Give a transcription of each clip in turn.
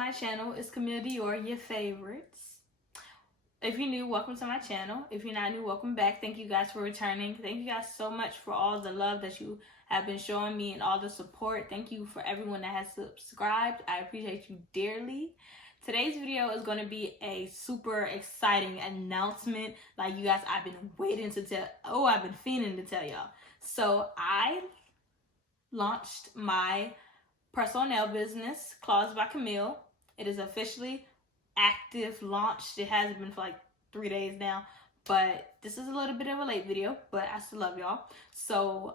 my channel. It's Camille Dior, your favorites. If you're new, welcome to my channel. If you're not new, welcome back. Thank you guys for returning. Thank you guys so much for all the love that you have been showing me and all the support. Thank you for everyone that has subscribed. I appreciate you dearly. Today's video is going to be a super exciting announcement. Like, you guys, I've been waiting to tell. Oh, I've been fiending to tell y'all. So I launched my press-on nail business, 𝐒𝐲𝐣𝐨 by Camille. It is officially active, launched. It hasn't been for like 3 days now, but this is a little bit of a late video, but I still love y'all. So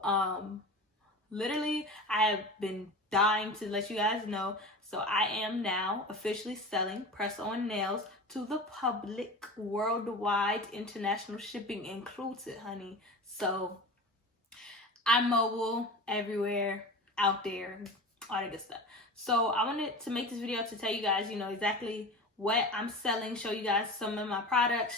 literally, I have been dying to let you guys know. So I am now officially selling press-on nails to the public, worldwide, international shipping included, honey. So I'm mobile everywhere, out there, all that good stuff. So I wanted to make this video to tell you guys, you know, exactly what I'm selling, show you guys some of my products,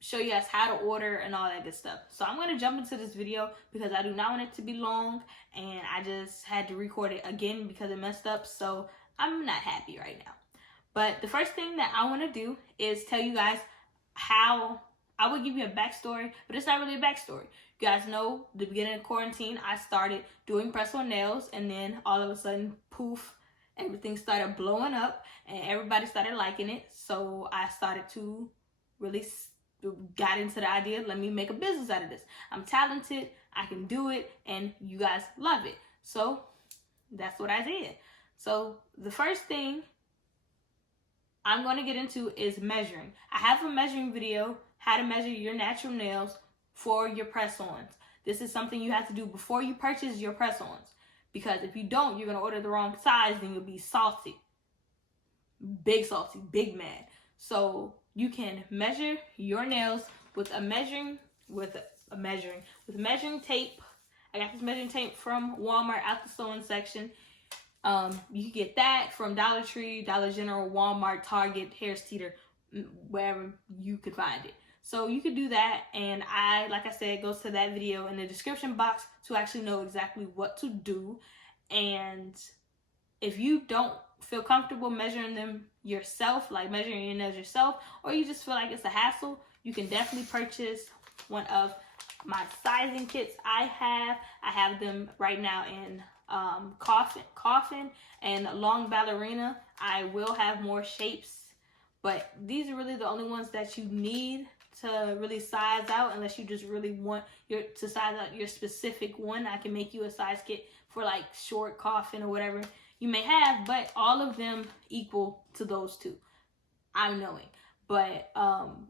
show you guys how to order and all that good stuff. So I'm going to jump into this video because I do not want it to be long, and I just had to record it again because it messed up. So I'm not happy right now. But the first thing that I want to do is tell you guys how I would give you a backstory, but it's not really a backstory. You guys know the beginning of quarantine, I started doing press-on nails, and then all of a sudden, poof, everything started blowing up and everybody started liking it. So I started to really got into the idea, let me make a business out of this. I'm talented, I can do it, and you guys love it. So that's what I did. So the first thing I'm going to get into is measuring. I have a measuring video, how to measure your natural nails for your press-ons. This is something you have to do before you purchase your press-ons, because if you don't, you're going to order the wrong size, then you'll be salty. Big salty, big mad. So you can measure your nails with measuring tape. I got this measuring tape from Walmart out the sewing section. You can get that from Dollar Tree, Dollar General, Walmart, Target, Harris Teeter, wherever you could find it. So you could do that, and like I said, goes to that video in the description box to actually know exactly what to do. And if you don't feel comfortable measuring them yourself, like measuring your nails yourself, or you just feel like it's a hassle, you can definitely purchase one of my sizing kits I have them right now in coffin and long ballerina. I will have more shapes, but these are really the only ones that you need to really size out, unless you just really want to size out your specific one. I can make you a size kit for like short coffin or whatever you may have, but all of them equal to those two, I'm knowing. But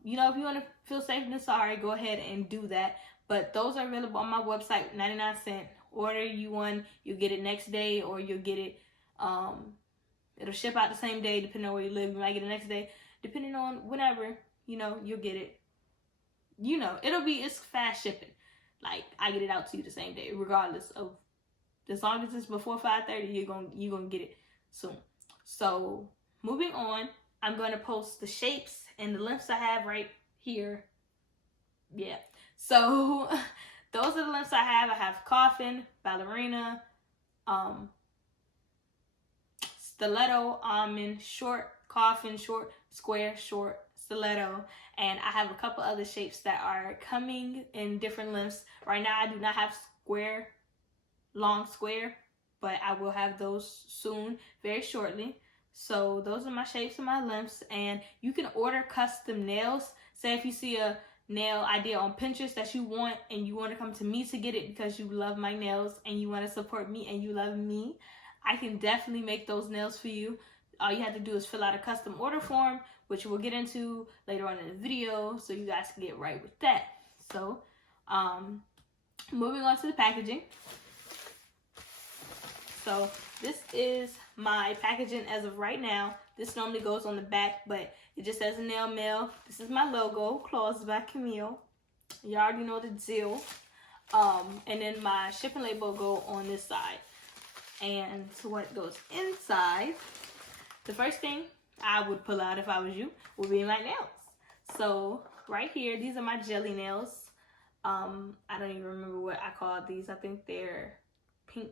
you know, if you want to feel safe and sorry, go ahead and do that. But those are available on my website, 99¢. Order you one, you'll get it next day, or you'll get it it'll ship out the same day, depending on where you live. You might get it next day, depending on whenever, you know, you'll get it. You know, it's fast shipping. Like, I get it out to you the same day, regardless of, as long as it's before 5:30, you're gonna get it soon. So moving on, I'm gonna post the shapes and the lengths I have right here. Yeah. So those are the lengths I have. I have coffin, ballerina, stiletto, almond, short, coffin, short, square, short, stiletto, and I have a couple other shapes that are coming in different lengths. Right now I do not have square, long square, but I will have those soon, very shortly. So those are my shapes and my lengths, and you can order custom nails. Say if you see a nail idea on Pinterest that you want, and you want to come to me to get it because you love my nails and you want to support me and you love me, I can definitely make those nails for you. All you have to do is fill out a custom order form, which we'll get into later on in the video, so you guys can get right with that. So moving on to the packaging. So this is my packaging as of right now. This normally goes on the back, but it just says nail mail. This is my logo, 𝐒𝐲𝐣𝐨 by Camille. You already know the deal. And then my shipping label go on this side. And so what goes inside, the first thing I would pull out if I was you would be my nails. So right here, these are my jelly nails. I don't even remember what I called these. I think they're pink,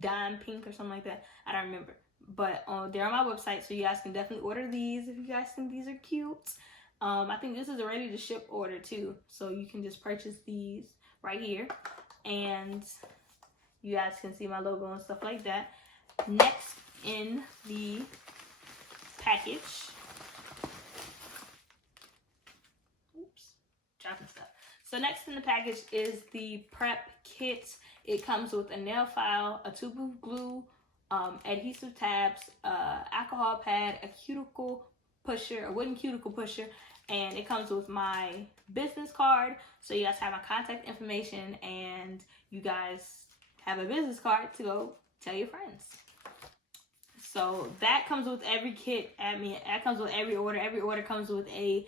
dime pink or something like that. I don't remember. but they're on my website, so you guys can definitely order these if you guys think these are cute. I think this is a ready to ship order too, so you can just purchase these right here, and you guys can see my logo and stuff like that. Next in the package, oops, dropping stuff. So next in the package is the prep kit. It comes with a nail file, a tube of glue, adhesive tabs, alcohol pad, a cuticle pusher, a wooden cuticle pusher, and it comes with my business card. So you guys have my contact information, and you guys have a business card to go tell your friends. So that comes with every kit. I mean, that comes with every order. Every order comes with a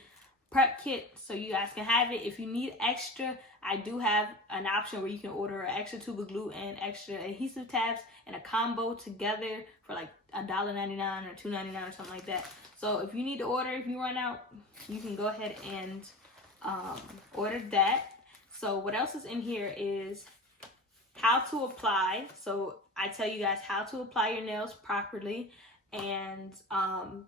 prep kit, so you guys can have it. If you need extra, I do have an option where you can order an extra tube of glue and extra adhesive tabs in a combo together for like $1.99 or $2.99 or something like that. So if you need to order, if you run out, you can go ahead and order that. So what else is in here is how to apply. So I tell you guys how to apply your nails properly, and how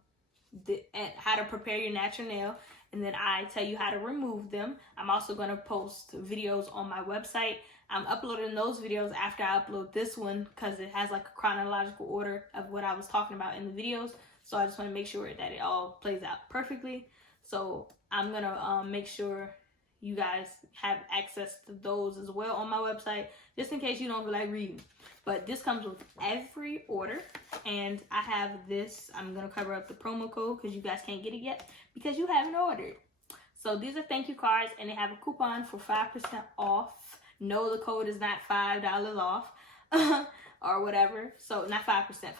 to prepare your natural nail. And then I tell you how to remove them. I'm also going to post videos on my website. I'm uploading those videos after I upload this one because it has like a chronological order of what I was talking about in the videos. So I just want to make sure that it all plays out perfectly. So I'm going to make sure you guys have access to those as well on my website, just in case you don't feel like reading. But this comes with every order, and I have this. I'm going to cover up the promo code because you guys can't get it yet because you haven't ordered. So these are thank you cards, and they have a coupon for 5% off. No, the code is not $5 off or whatever. So not 5%,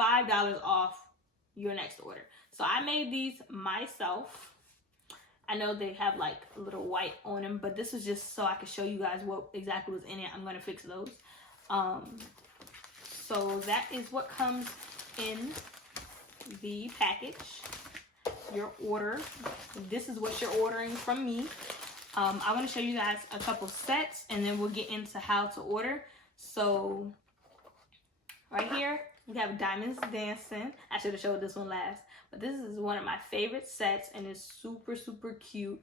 $5 off your next order. So I made these myself. I know they have like a little white on them, but this is just so I can show you guys what exactly was in it. I'm going to fix those. So that is what comes in the package. Your order. This is what you're ordering from me. I want to show you guys a couple sets, and then we'll get into how to order. So right here we have Diamonds Dancing. I should have showed this one last, but this is one of my favorite sets, and it's super, super cute.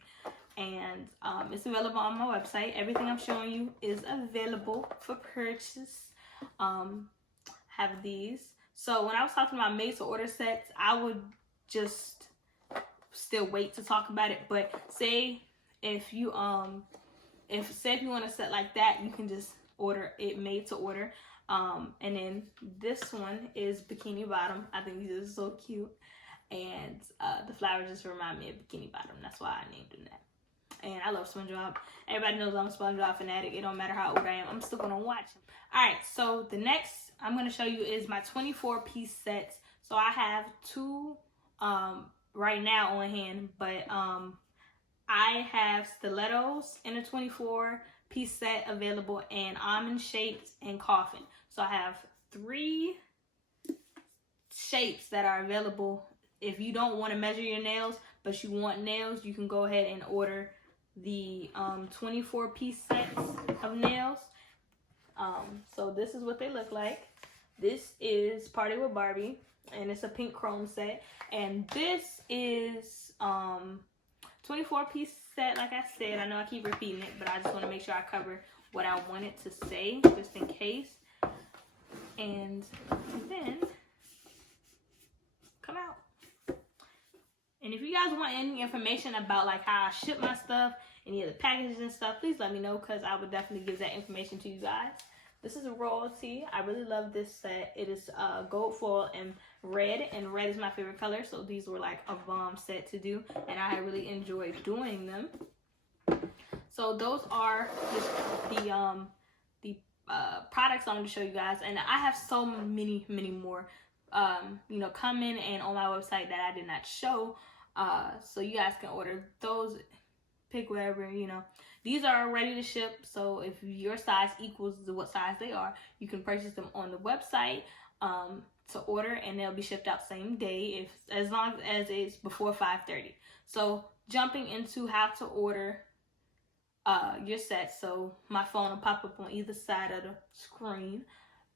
And it's available on my website. Everything I'm showing you is available for purchase. Have these. So when I was talking about made to order sets, I would just still wait to talk about it. But say if you want a set like that, you can just order it made to order. And then this one is bikini bottom. I think these are so cute, and the flowers just remind me of bikini bottom. That's why I named them that. And I love SpongeBob. Everybody knows I'm a SpongeBob fanatic. It don't matter how old I am, I'm still gonna watch them. All right, so the next I'm gonna show you is my 24-piece sets. So I have two right now on hand, but I have stilettos in a 24-piece set available, and almond shaped and coffin. So I have 3 shapes that are available. If you don't want to measure your nails, but you want nails, you can go ahead and order the 24-piece sets of nails. So this is what they look like. This is Party with Barbie, and it's a pink chrome set. And this is 24-piece set. Like I said, I know I keep repeating it, but I just want to make sure I cover what I wanted to say, just in case. And then come out. And if you guys want any information about like how I ship my stuff, any of the packages and stuff, please let me know, because I would definitely give that information to you guys. This is a royalty. I really love this set. It is gold foil and red is my favorite color. So these were like a bomb set to do, and I really enjoyed doing them. So those are just the products I wanted to show you guys, and I have so many more coming and on my website that I did not show. So you guys can order those, pick whatever, These are ready to ship, so if your size equals what size they are, you can purchase them on the website to order, and they'll be shipped out same day, as long as it's before 5:30. So jumping into how to order your set. So my phone will pop up on either side of the screen.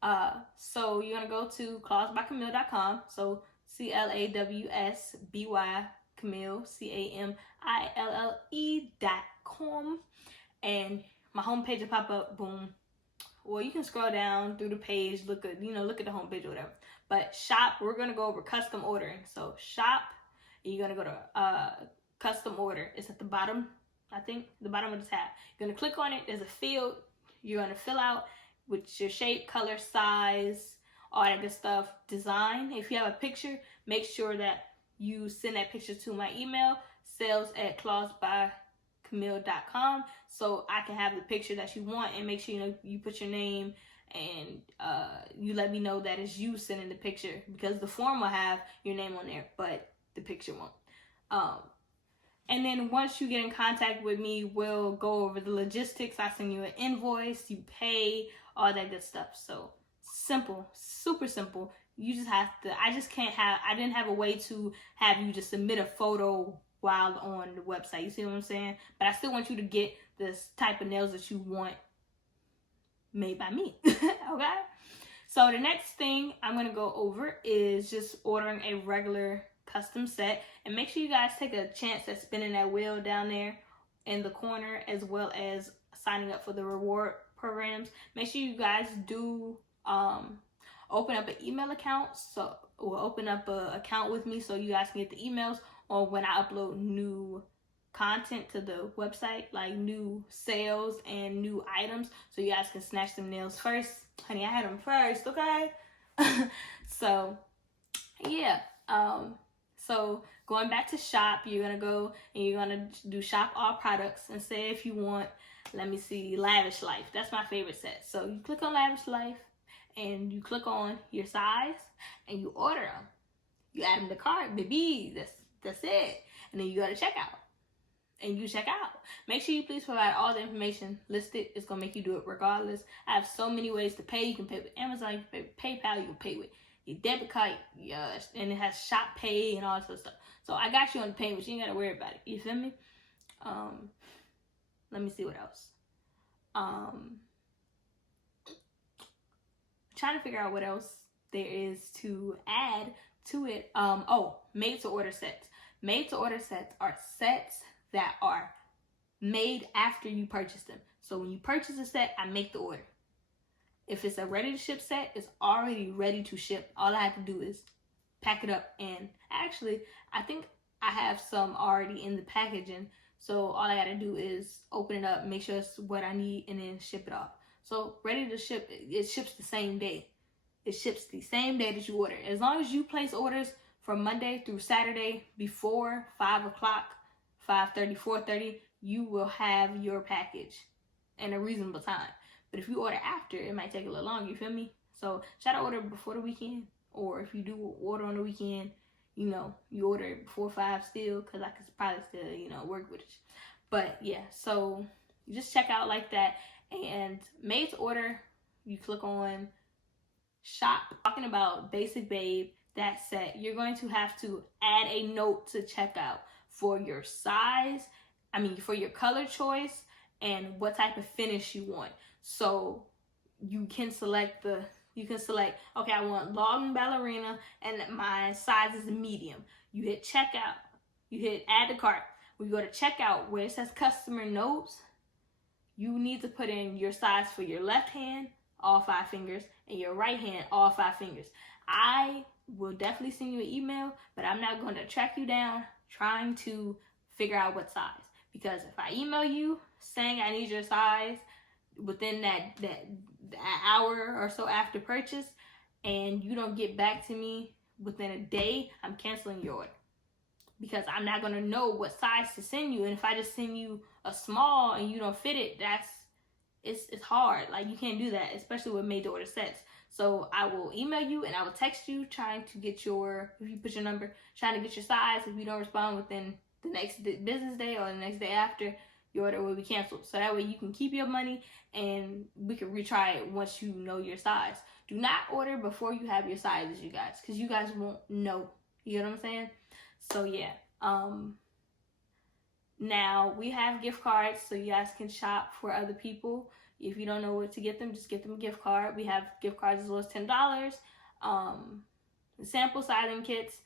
So you're gonna go to 𝐒𝐲𝐵yCamille.com. So CLAWSBY Camille CAMILLE.com, and my homepage will pop up. Boom. Well, you can scroll down through the page, look at the homepage or whatever. But shop, we're gonna go over custom ordering. So shop, you're gonna go to custom order. It's at the bottom, I think, the bottom of the tab. You're gonna click on it. There's a field you're gonna fill out with your shape, color, size, all that good stuff. Design. If you have a picture, make sure that you send that picture to my email, sales@𝐒𝐲𝐵yCamille.com, so I can have the picture that you want, and make sure you put your name, and you let me know that it's you sending the picture, because the form will have your name on there, but the picture won't. And then once you get in contact with me, we'll go over the logistics. I send you an invoice, you pay, all that good stuff. So simple, super simple. You just have to, I didn't have a way to have you just submit a photo while on the website. You see what I'm saying? But I still want you to get this type of nails that you want made by me. Okay? So the next thing I'm going to go over is just ordering a regular custom set. And make sure you guys take a chance at spinning that wheel down there in the corner, as well as signing up for the reward programs. Make sure you guys do open up an email account, or open up an account with me, so you guys can get the emails on when I upload new content to the website, like new sales and new items, so you guys can snatch them nails first. Honey, I had them first, okay? So yeah, so going back to shop, you're gonna go and you're gonna do shop all products, and say if you want, let me see, Lavish Life. That's my favorite set. So you click on Lavish Life, and you click on your size, and you order them. You add them to cart, baby. That's it. And then you go to checkout, and you check out. Make sure you please provide all the information listed. It's gonna make you do it regardless. I have so many ways to pay. You can pay with Amazon, you can pay with PayPal, you can pay with your debit card, and it has shop pay and all that sort of stuff. So I got you on the payment. You ain't gotta worry about it. You feel me? Let me see what else. Trying to figure out what else there is to add to it. Made to order sets. Made to order sets are sets that are made after you purchase them. So when you purchase a set, I make the order. If it's a ready to ship set, it's already ready to ship. All I have to do is pack it up, and actually I think I have some already in the packaging. So all I gotta do is open it up, make sure it's what I need, and then ship it off. So ready to ship, it ships the same day. It ships the same day that you order. As long as you place orders from Monday through Saturday before 5 o'clock, 5:30, 4:30, you will have your package in a reasonable time. But if you order after, it might take a little longer, you feel me? So try to order before the weekend, or if you do order on the weekend, you order before 5 still, because I could probably still, work with it. But yeah, so you just check out like that. And made to order, you click on shop. Talking about Basic Babe, that set, you're going to have to add a note to checkout for your size, for your color choice, and what type of finish you want. So you can select, okay, I want long ballerina and my size is medium. You hit checkout, you hit add to cart. When you go to checkout, where it says customer notes, you need to put in your size for your left hand, all 5 fingers, and your right hand, all 5 fingers. I will definitely send you an email, but I'm not going to track you down trying to figure out what size. Because if I email you saying I need your size within that hour or so after purchase, and you don't get back to me within a day, I'm canceling your order. Because I'm not going to know what size to send you. And if I just send you a small and you don't fit it, it's hard. Like, you can't do that, especially with made to order sets. So I will email you and I will text you trying to get if you put your number, trying to get your size. If you don't respond within the next business day or the next day after, your order will be canceled. So that way you can keep your money and we can retry it once you know your size. Do not order before you have your sizes, you guys, because you guys won't know. You know what I'm saying? So yeah. Now we have gift cards so you guys can shop for other people. If you don't know what to get them, just get them a gift card. We have gift cards as low as $10. Sample sizing kits,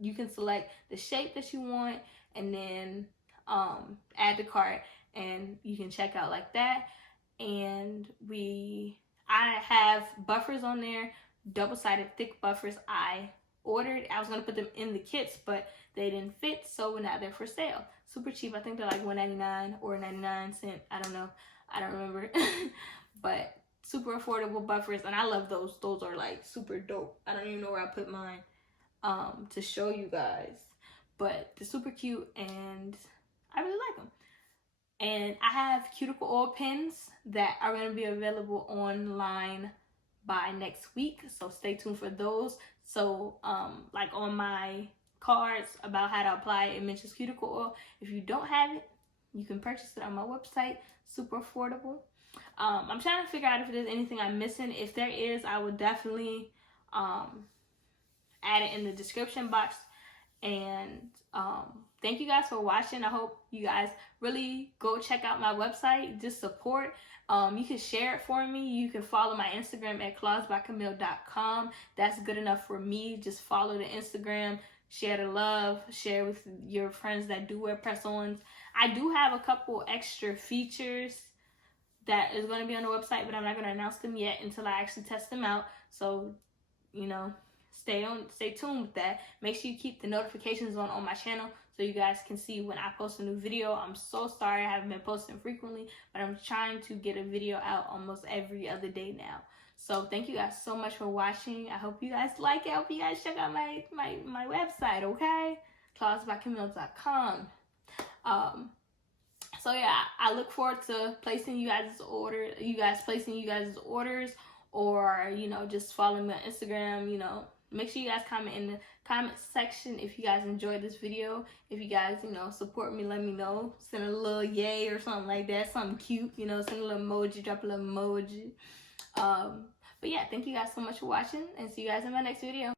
you can select the shape that you want and then add the cart, and you can check out like that. And I have buffers on there, double-sided thick buffers. I was gonna put them in the kits, but they didn't fit, so now they're for sale. Super cheap. I think they're like $1.99 or 99¢. I don't know. I don't remember. But super affordable buffers, and I love those. Those are like super dope. I don't even know where I put mine to show you guys, but they're super cute and I really like them. And I have cuticle oil pens that are going to be available online by next week, so stay tuned for those. So like on my cards about how to apply it mentions cuticle oil. If you don't have it, you can purchase it on my website. Super affordable. I'm trying to figure out if there's anything I'm missing. If there is, I would definitely add it in the description box. And thank you guys for watching. I hope you guys really go check out my website. Just support. You can share it for me. You can follow my Instagram at 𝐒𝐲𝐣𝐴Camille.com. That's good enough for me. Just follow the Instagram, share the love, share with your friends that do wear press-ons. I do have a couple extra features that is going to be on the website, but I'm not going to announce them yet until I actually test them out. So, you know, stay tuned with that. Make sure you keep the notifications on my channel so you guys can see when I post a new video. I'm so sorry I haven't been posting frequently, but I'm trying to get a video out almost every other day now. So thank you guys so much for watching. I hope you guys like it. I hope you guys check out my website, okay? 𝐒𝐲𝐣𝐴Camille.com. So yeah, I look forward to placing you guys' orders, or, you know, just follow me on Instagram. You know, make sure you guys comment in the comment section if you guys enjoyed this video. If you guys, you know, support me, let me know. Send a little yay or something like that, something cute, you know, send a little emoji, drop a little emoji. But yeah, thank you guys so much for watching, and see you guys in my next video.